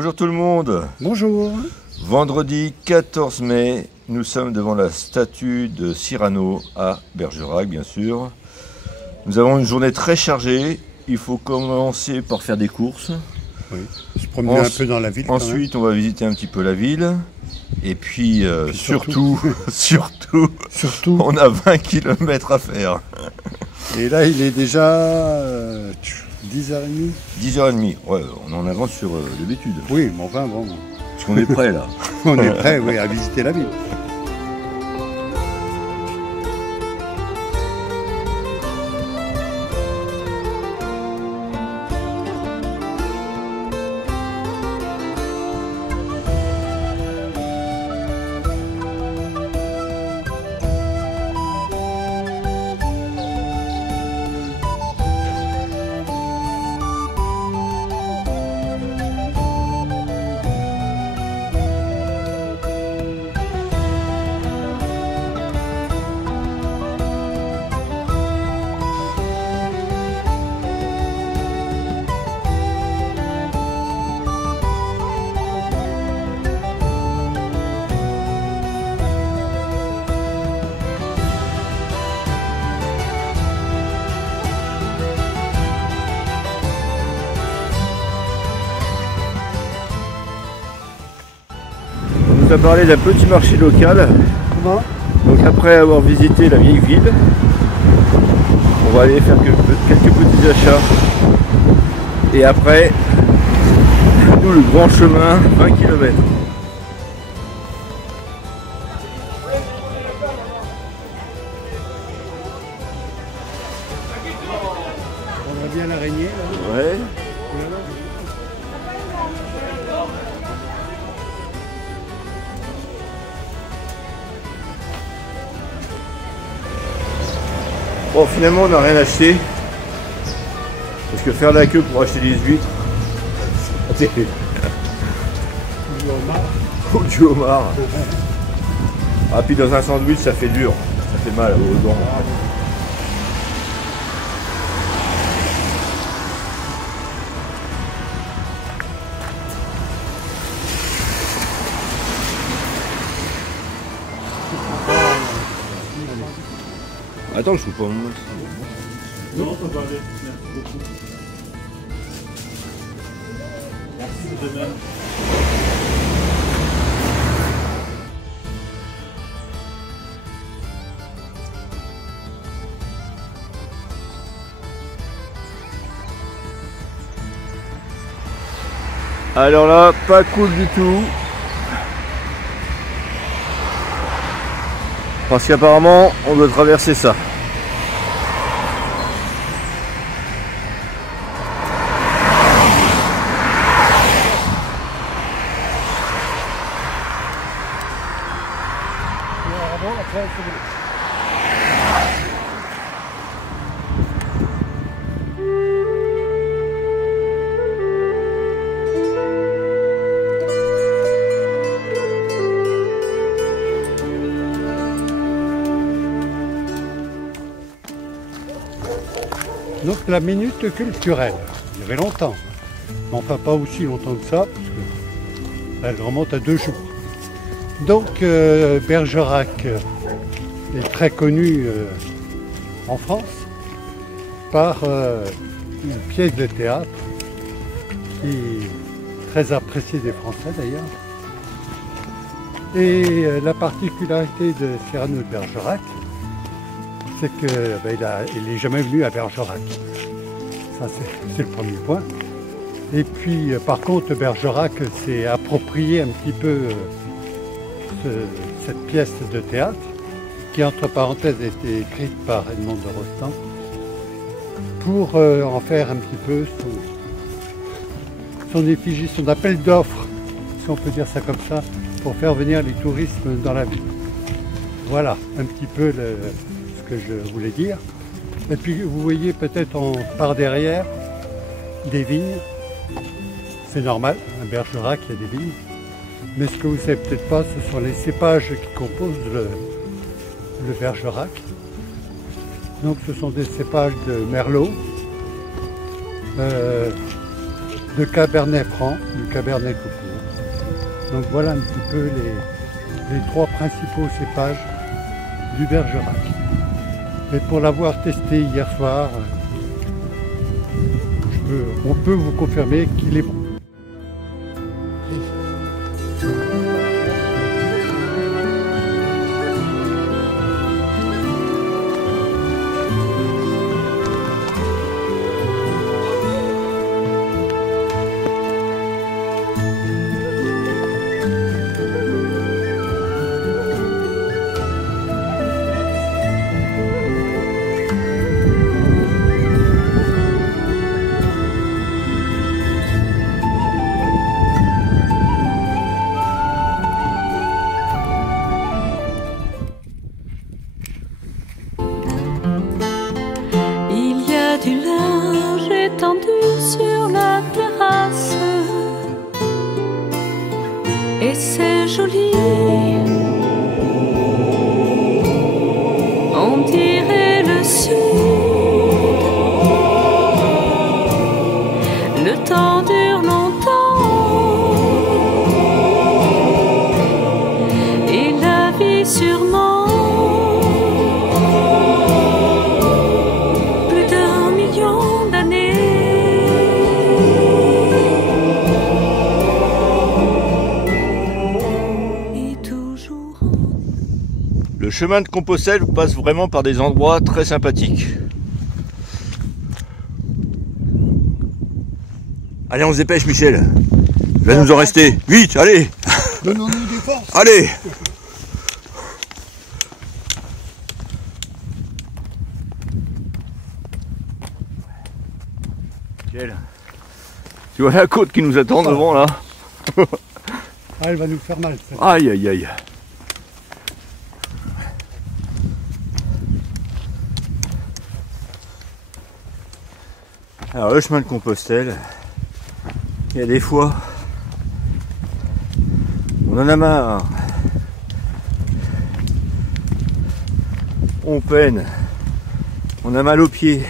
Bonjour tout le monde. Bonjour. Vendredi 14 mai, nous sommes devant la statue de Cyrano à Bergerac, bien sûr. Nous avons une journée très chargée. Il faut commencer par faire des courses. Oui, se promener un peu dans la ville. Ensuite, on va visiter un petit peu la ville. Et puis, surtout, on a 20 km à faire. Et là, il est déjà 10h30. 10h30, ouais, on en avance sur l'habitude. Oui, mais enfin, bon. Parce qu'on est prêt là. On est prêt, oui, à visiter la ville. On a parlé d'un petit marché local. Comment ? Donc après avoir visité la vieille ville, on va aller faire quelques petits achats. Et après, nous le grand chemin, 20 km. On voit bien l'araignée là. Ouais. Bon, finalement on n'a rien acheté. Parce que faire la queue pour acheter des huîtres, c'est ou du homard. Ah, puis dans un sandwich ça fait dur, ça fait mal aux dents. Attends, je suis pas moi. Non, ça va aller. Merci beaucoup. Merci de même. Alors là, pas cool du tout. Parce qu'apparemment, on doit traverser ça. Donc la minute culturelle, il y avait longtemps, mais enfin pas aussi longtemps que ça, parce qu'elle remonte à 2 jours. Donc Bergerac est très connu en France par une pièce de théâtre qui est très appréciée des Français d'ailleurs. Et la particularité de Cyrano de Bergerac, c'est qu'il n'est jamais venu à Bergerac. Ça, c'est le premier point. Et puis, par contre, Bergerac s'est approprié un petit peu cette pièce de théâtre, qui, entre parenthèses, a été écrite par Edmond de Rostand, pour en faire un petit peu son effigie, son appel d'offres, si on peut dire ça comme ça, pour faire venir les touristes dans la ville. Voilà un petit peu ce que je voulais dire. Et puis vous voyez peut-être par derrière des vignes. C'est normal, à Bergerac il y a des vignes. Mais ce que vous ne savez peut-être pas, ce sont les cépages qui composent le Bergerac. Donc ce sont des cépages de merlot, de Cabernet Franc, du Cabernet tout court. Donc voilà un petit peu les trois principaux cépages du Bergerac. Et pour l'avoir testé hier soir, on peut vous confirmer qu'il est bon. Du linge étendu sur la terrasse et c'est joli, on dirait le sud. Le temps dure longtemps et la vie sûrement. Le chemin de Compostelle passe vraiment par des endroits très sympathiques. Allez, on se dépêche, Michel. Il va nous en rester. Vite, allez. Donnons-nous des forces. Allez. Michel, tu vois la côte qui nous attend devant là. Ah, elle va nous faire mal. Aïe, aïe, aïe. Alors le chemin de Compostelle, il y a des fois, on en a marre, on peine, on a mal aux pieds,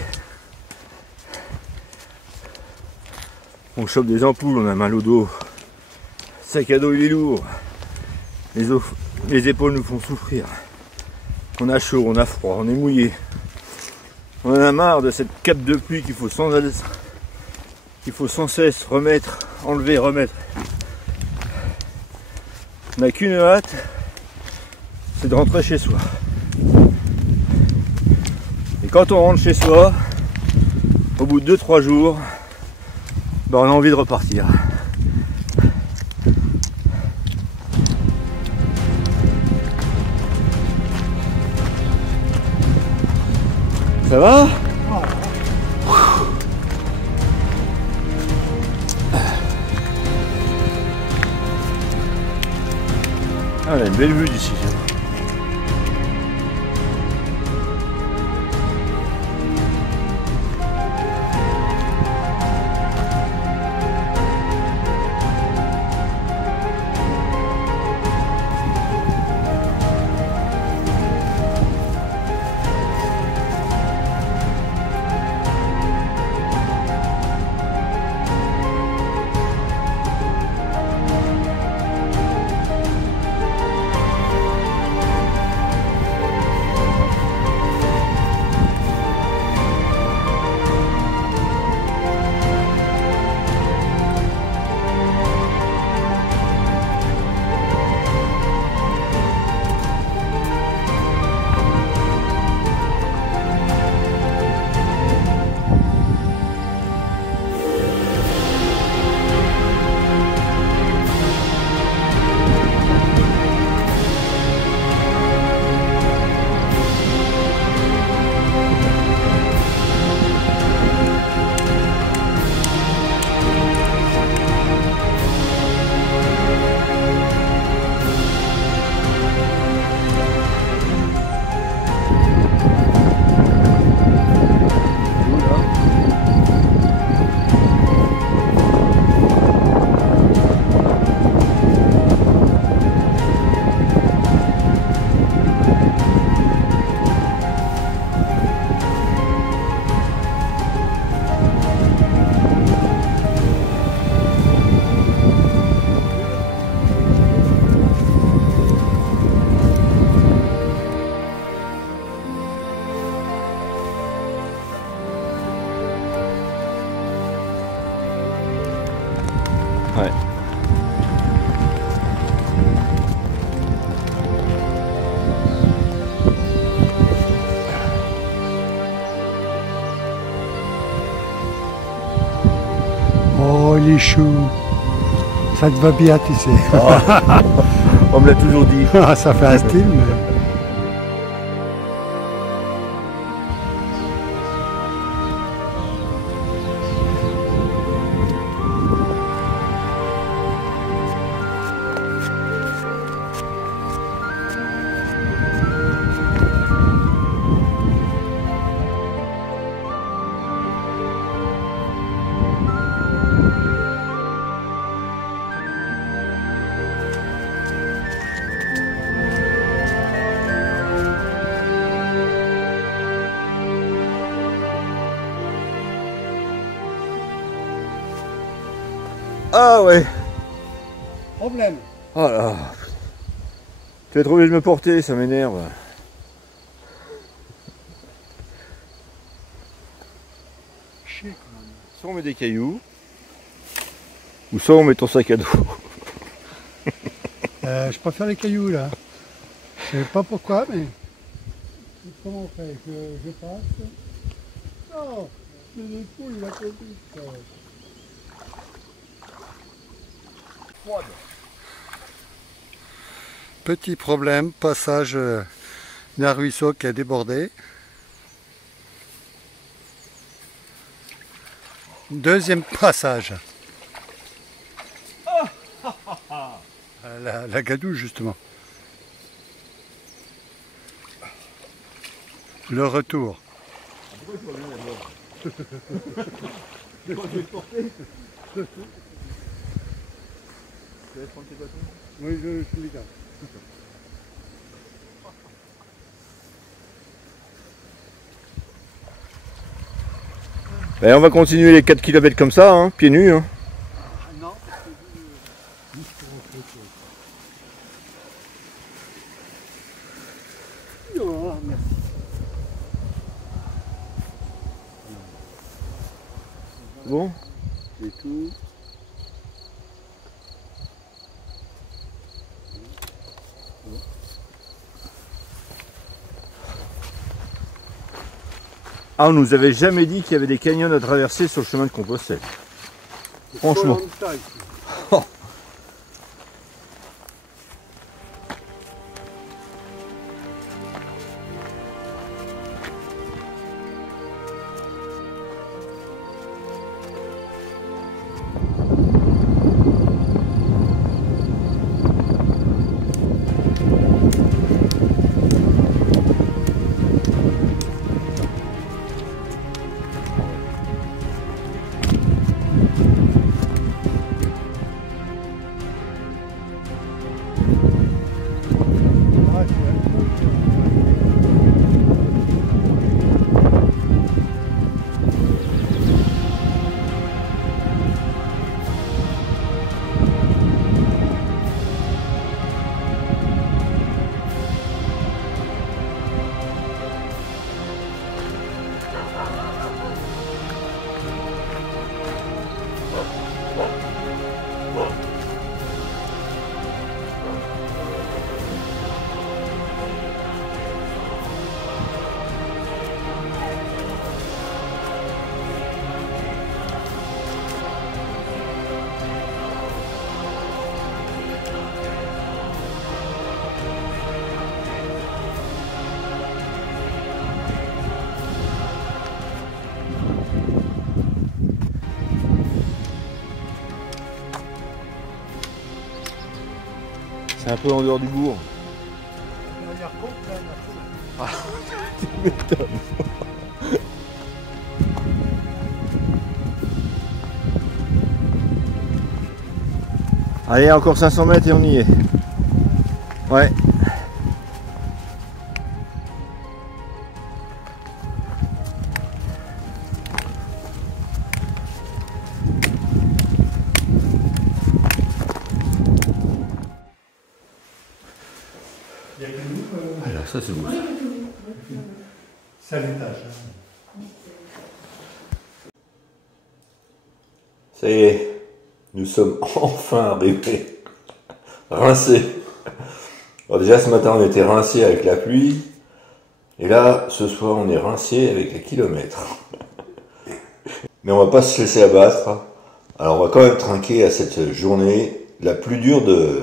on chope des ampoules, on a mal au dos, le sac à dos il est lourd, les épaules nous font souffrir, on a chaud, on a froid, on est mouillé. On en a marre de cette cape de pluie qu'il faut sans cesse remettre, enlever, remettre. On n'a qu'une hâte, c'est de rentrer chez soi. Et quand on rentre chez soi, au bout de 2-3 jours, ben on a envie de repartir. Ça va? Ah, on a une belle vue d'ici. Lichou. Ça te va bien, tu sais. On me l'a toujours dit. Ça fait un style, mais... Ah ouais. Problème. Oh là. Tu vas être obligé de me porter, ça m'énerve. Chier, Soit on met des cailloux, ou soit on met ton sac à dos. je préfère les cailloux, là. Je sais pas pourquoi, mais... Comment on fait? Je passe. Non, c'est des poules, la petite. Petit problème, passage d'un ruisseau qui a débordé. Deuxième passage. La gadoue, justement. Le retour. Oui, je suis légal. Et on va continuer les 4 km comme ça, hein, pieds nus. Hein. Non, non, merci. Bon. C'est tout. Ah, on nous avait jamais dit qu'il y avait des canyons à traverser sur le chemin de Compostelle. Franchement. Oh. C'est un peu en dehors du bourg. Ah, tu m'étonnes. Allez, encore 500 mètres et on y est. Ouais. Alors ça c'est beau. C'est à l'étage. Ça y est, nous sommes enfin arrivés. Rincés. Alors déjà ce matin on était rincés avec la pluie. Et là, ce soir on est rincés avec les kilomètres. Mais on va pas se laisser abattre. Alors on va quand même trinquer à cette journée la plus dure de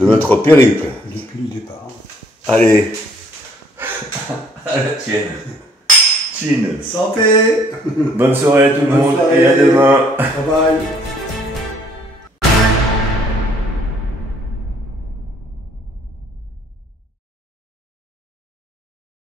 notre périple. Depuis le départ. Allez, à la tienne. Chine. Santé. Bonne soirée à tout le Bonne monde soirée. et à demain. Bye bye.